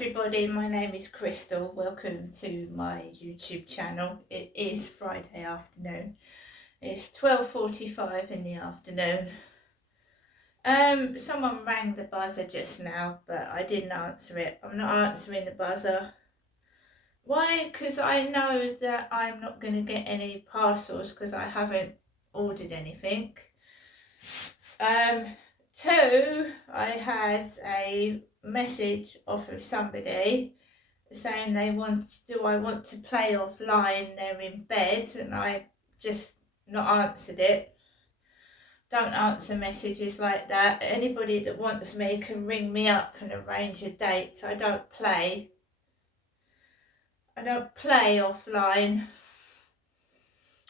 everybody, my name is Crystal. Welcome to my YouTube channel. It is Friday afternoon. It's 12:45 in the afternoon. Someone rang the buzzer just now, but I didn't answer it. I'm not answering the buzzer. Why? Because I know that I'm not going to get any parcels because I haven't ordered anything. Two, I had a message off of somebody saying I want to play offline. They're in bed, and I just not answered it. Don't answer messages like that. Anybody that wants me can ring me up and arrange a date. I don't play offline.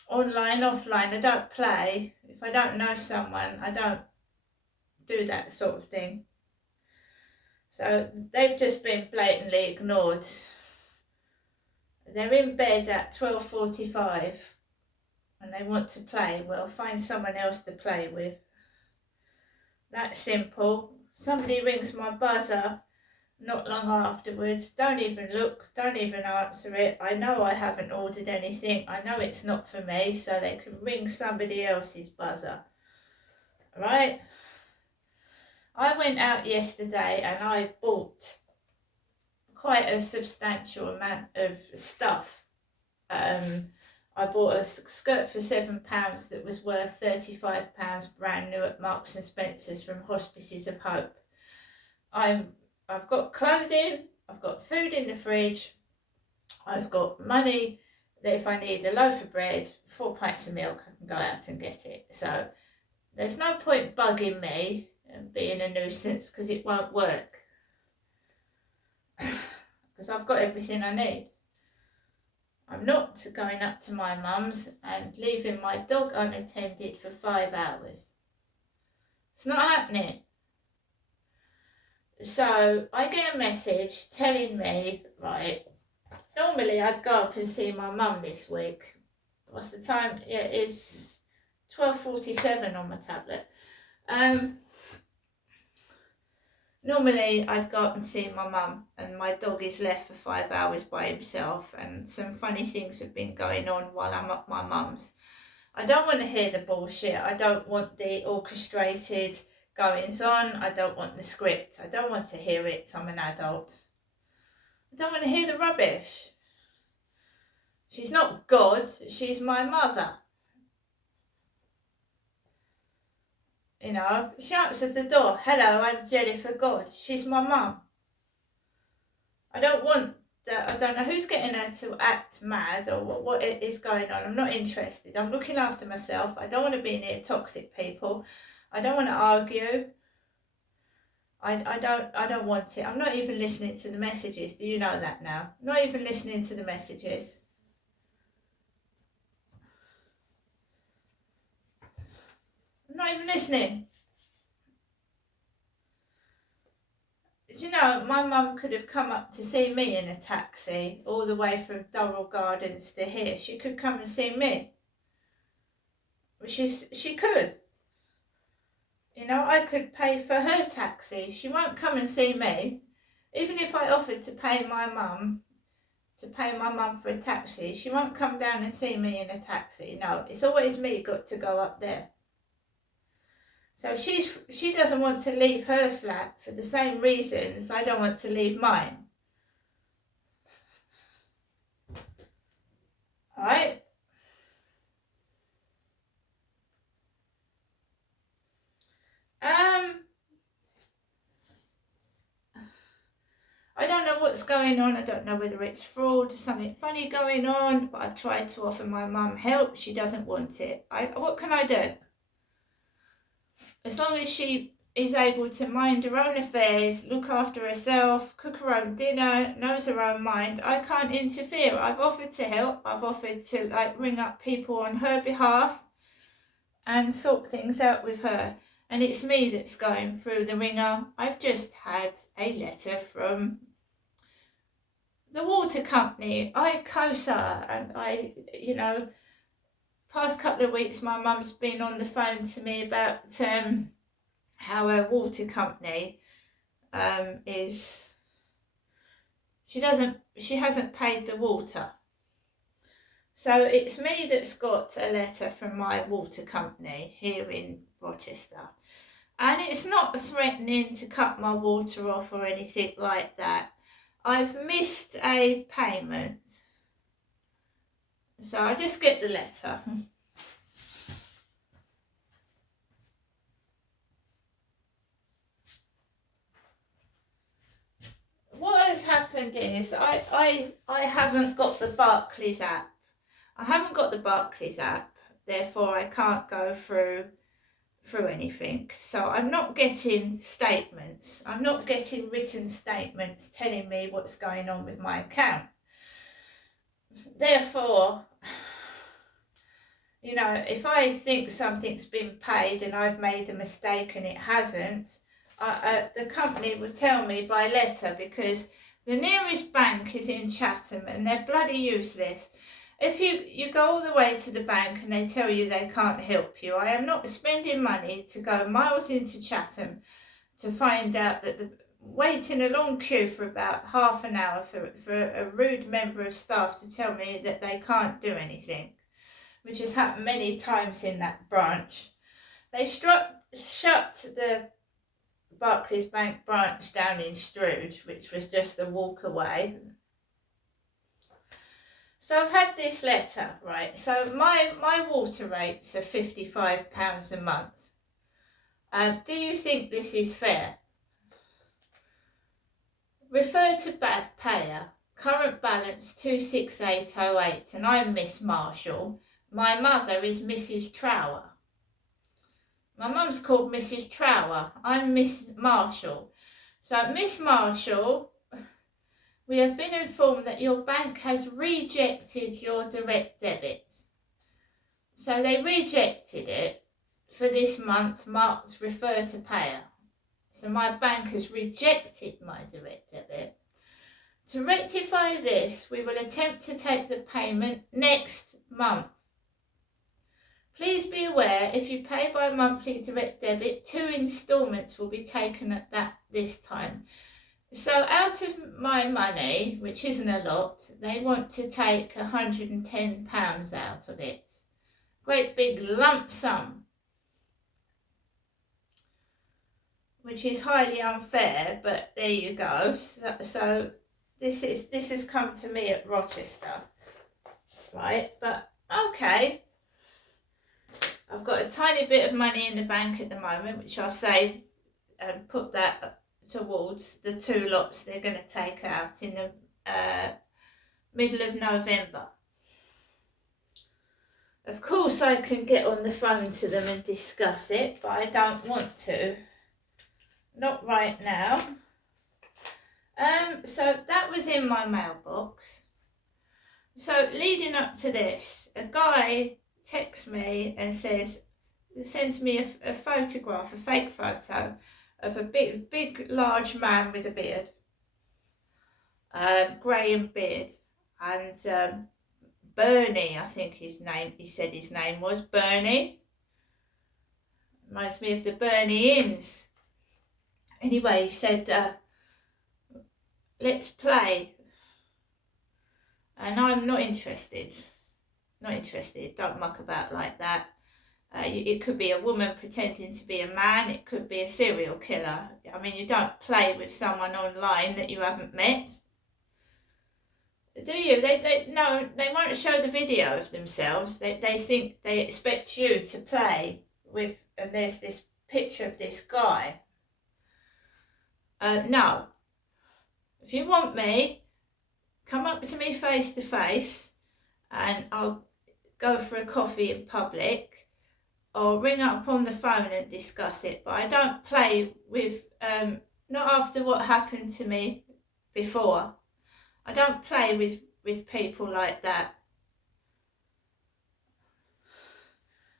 Online, offline, I don't play. If I don't know someone, I don't do that sort of thing. So they've just been blatantly ignored. They're in bed at 12:45 and they want to play. Well, find someone else to play with. That's simple. Somebody rings my buzzer not long afterwards. Don't even look, don't even answer it. I know I haven't ordered anything. I know it's not for me, so they can ring somebody else's buzzer. Right? I went out yesterday and I bought quite a substantial amount of stuff. I bought a skirt for £7 that was worth £35 brand new at Marks and Spencer's from Hospices of Hope. I've got clothing, I've got food in the fridge, I've got money that if I need a loaf of bread, 4 pints of milk, I can go out and get it. So there's no point bugging me and being a nuisance because it won't work. Because I've got everything I need. I'm not going up to my mum's and leaving my dog unattended for 5 hours. It's not happening. So I get a message telling me, right, normally I'd go up and see my mum this week. What's the time? Yeah, it's 12:47 on my tablet. Normally I'd go up and see my mum, and my dog is left for 5 hours by himself, and some funny things have been going on while I'm at my mum's. I don't want to hear the bullshit. I don't want the orchestrated goings on. I don't want the script. I don't want to hear it. I'm an adult. I don't want to hear the rubbish. She's not God. She's my mother. You know, she answers the door. Hello, I'm Jennifer God. She's my mum. I don't want that. I don't know who's getting her to act mad or what is going on. I'm not interested. I'm looking after myself. I don't want to be near toxic people. I don't want to argue. I don't want it. I'm not even listening to the messages. Do you know that now? Not even listening to the messages. I'm not even listening. You know, my mum could have come up to see me in a taxi all the way from Durrell Gardens to here. She could come and see me. She could. You know, I could pay for her taxi. She won't come and see me. Even if I offered to pay my mum for a taxi, she won't come down and see me in a taxi. No, it's always me got to go up there. So she doesn't want to leave her flat for the same reasons I don't want to leave mine. Alright? I don't know what's going on. I don't know whether it's fraud, something funny going on, but I've tried to offer my mum help. She doesn't want it. What can I do? As long as she is able to mind her own affairs, look after herself, cook her own dinner, knows her own mind, I can't interfere. I've offered to help. I've offered to ring up people on her behalf and sort things out with her. And it's me that's going through the ringer. I've just had a letter from the water company, ICOSA, and past couple of weeks my mum's been on the phone to me about how her water company is she hasn't paid the water. So it's me that's got a letter from my water company here in Rochester. And it's not threatening to cut my water off or anything like that. I've missed a payment. So I just get the letter. What has happened is I haven't got the Barclays app. I haven't got the Barclays app, therefore I can't go through anything. So I'm not getting statements. I'm not getting written statements telling me what's going on with my account. Therefore, you know, if I think something's been paid and I've made a mistake and it hasn't, the company will tell me by letter, because the nearest bank is in Chatham and they're bloody useless. If you go all the way to the bank and they tell you they can't help you, I am not spending money to go miles into Chatham to find out that waiting a long queue for about half an hour for a rude member of staff to tell me that they can't do anything, which has happened many times in that branch. They shut the Barclays Bank branch down in Strood, which was just a walk away. So I've had this letter, right? So my water rates are £55 a month. Do you think this is fair? Refer to back payer. Current balance 26808, and I'm Miss Marshall. My mother is Mrs. Trower. My mum's called Mrs. Trower. I'm Miss Marshall. So, Miss Marshall, we have been informed that your bank has rejected your direct debit. So they rejected it for this month marked refer to payer. So my bank has rejected my direct debit. To rectify this, we will attempt to take the payment next month. Please be aware, if you pay by monthly direct debit, 2 instalments will be taken at this time. So out of my money, which isn't a lot, they want to take £110 out of it. Great big lump sum, which is highly unfair, but there you go. So this has come to me at Rochester, right? But okay. I've got a tiny bit of money in the bank at the moment, which I'll save and put that towards the 2 lots they're going to take out in the middle of November. Of course I can get on the phone to them and discuss it, but I don't want to. Not right now. So that was in my mailbox. So leading up to this, a guy texts me and sends me a photograph, a fake photo of a big large man with a beard, greying beard, and Bernie, I think he said his name was Bernie. Reminds me of the Bernie Inns. Anyway, he said, let's play. And I'm not interested. Not interested. Don't muck about like that. It could be a woman pretending to be a man. It could be a serial killer. I mean, you don't play with someone online that you haven't met. Do you? No, they won't show the video of themselves. They expect you to play with, and there's this picture of this guy. No. If you want me, come up to me face to face and I'll go for a coffee in public, or ring up on the phone and discuss it. But I don't play with, not after what happened to me before. I don't play with people like that.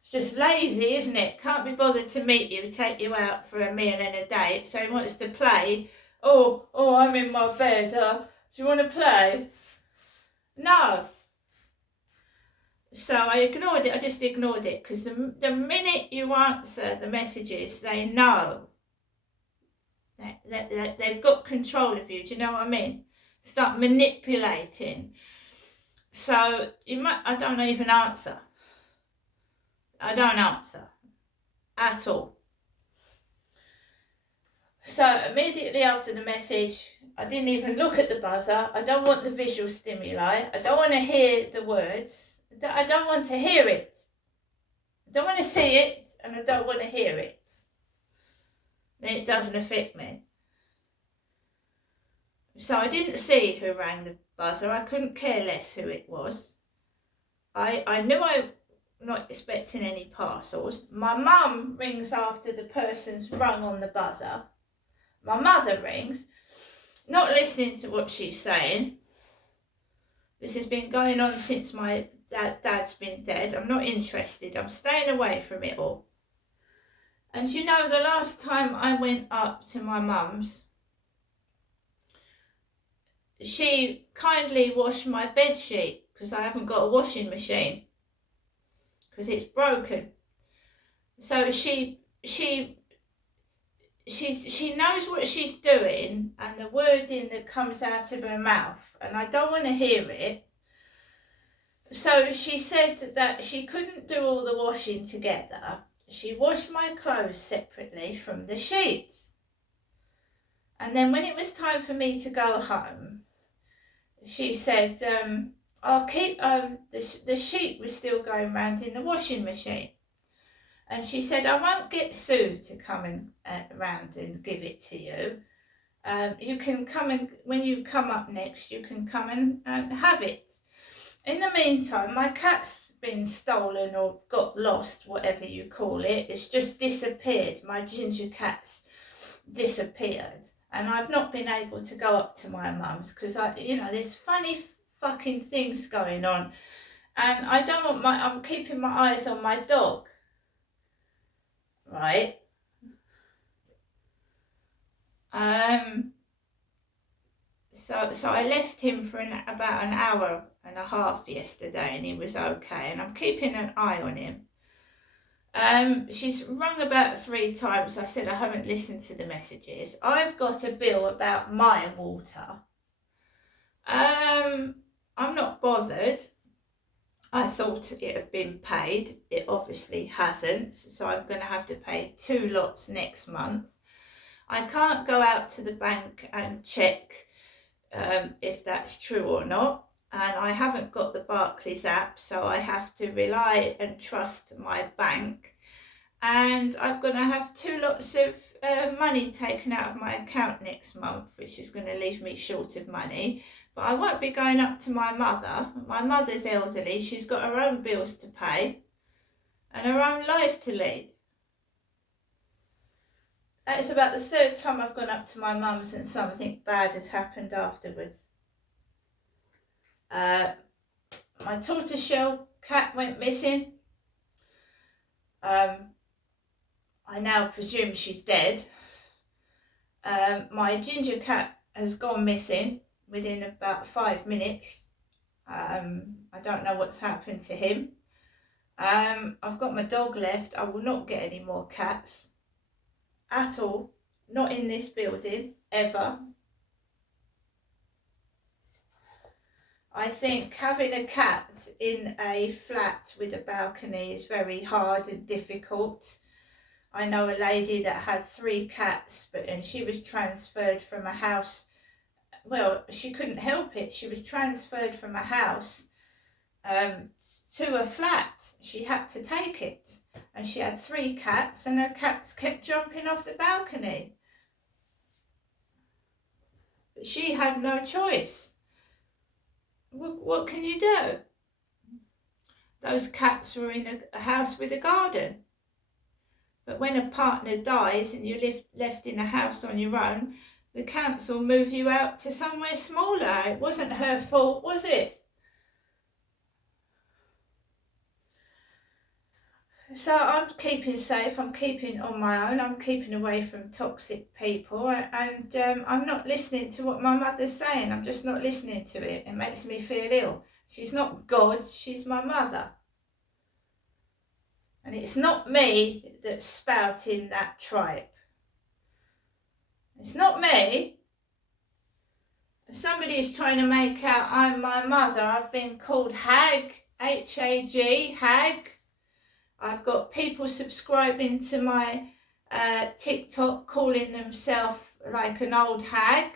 It's just lazy, isn't it? Can't be bothered to meet you, take you out for a meal and a date. So he wants to play. Oh, I'm in my bed. Do you want to play? No. So I ignored it. I just ignored it, because the minute you answer the messages, they know that they've got control of you. Do you know what I mean? start manipulating. So I don't even answer. I don't answer at all. So immediately after the message, I didn't even look at the buzzer. I don't want the visual stimuli. I don't want to hear the words. I don't want to hear it. I don't want to see it, and I don't want to hear it. Then it doesn't affect me. So I didn't see who rang the buzzer. I couldn't care less who it was. I knew I not expecting any parcels. My mum rings after the person's rung on the buzzer. My mother rings, not listening to what she's saying. This has been going on since my dad's been dead. I'm not interested. I'm staying away from it all. And you know, the last time I went up to my mum's, she kindly washed my bed sheet because I haven't got a washing machine because it's broken. So she knows what she's doing, and the wording that comes out of her mouth, and I don't want to hear it. So she said that she couldn't do all the washing together. She washed my clothes separately from the sheets. And then when it was time for me to go home, she said, I'll keep, the sheet was still going round in the washing machine. And she said, I won't get Sue to come round and give it to you. You can come and, when you come up next, you can come and have it. In the meantime, my cat's been stolen or got lost, whatever you call it. It's just disappeared. My ginger cat's disappeared. And I've not been able to go up to my mum's because there's funny fucking things going on. And I don't want I'm keeping my eyes on my dog. Right? So I left him for about an hour and a half yesterday, and he was okay, and I'm keeping an eye on him. She's rung about 3 times. I said I haven't listened to the messages. I've got a bill about my water. I'm not bothered. I thought it had been paid. It obviously hasn't, so I'm going to have to pay 2 lots next month. I can't go out to the bank and check if that's true or not, and I haven't got the Barclays app, so I have to rely and trust my bank, and I'm going to have 2 lots of money taken out of my account next month, which is going to leave me short of money. But I won't be going up to my mother. My mother's elderly. She's got her own bills to pay and her own life to lead. That is about the 3rd time I've gone up to my mum's and something bad has happened afterwards. My tortoiseshell cat went missing. I now presume she's dead. My ginger cat has gone missing within about 5 minutes. I don't know what's happened to him. I've got my dog left. I will not get any more cats at all. Not in this building, ever. I think having a cat in a flat with a balcony is very hard and difficult. I know a lady that had 3 cats, and she was transferred from a house. Well, she couldn't help it. She was transferred from a house to a flat. She had to take it. And she had 3 cats, and her cats kept jumping off the balcony. But she had no choice. What can you do? Those cats were in a house with a garden. But when a partner dies and you're left in a house on your own, the council move you out to somewhere smaller. It wasn't her fault, was it? So I'm keeping safe, I'm keeping on my own, I'm keeping away from toxic people, and I'm not listening to what my mother's saying. I'm just not listening to it. It makes me feel ill. She's not God, she's my mother. And it's not me that's spouting that tripe. It's not me. If somebody is trying to make out I'm my mother, I've been called Hag, H-A-G, Hag. I've got people subscribing to my TikTok calling themselves like an old hag.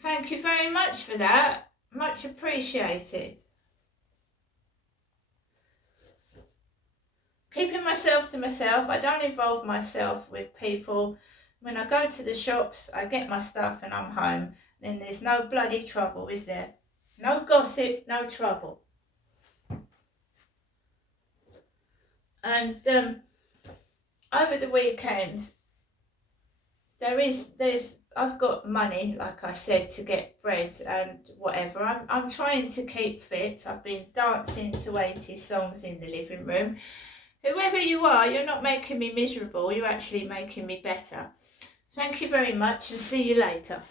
Thank you very much for that. Much appreciated. Keeping myself to myself. I don't involve myself with people. When I go to the shops, I get my stuff and I'm home. Then there's no bloody trouble, is there? No gossip, no trouble. And over the weekend, I've got money, like I said, to get bread and whatever. I'm trying to keep fit. I've been dancing to 80 songs in the living room. Whoever you are, you're not making me miserable. You're actually making me better. Thank you very much and see you later.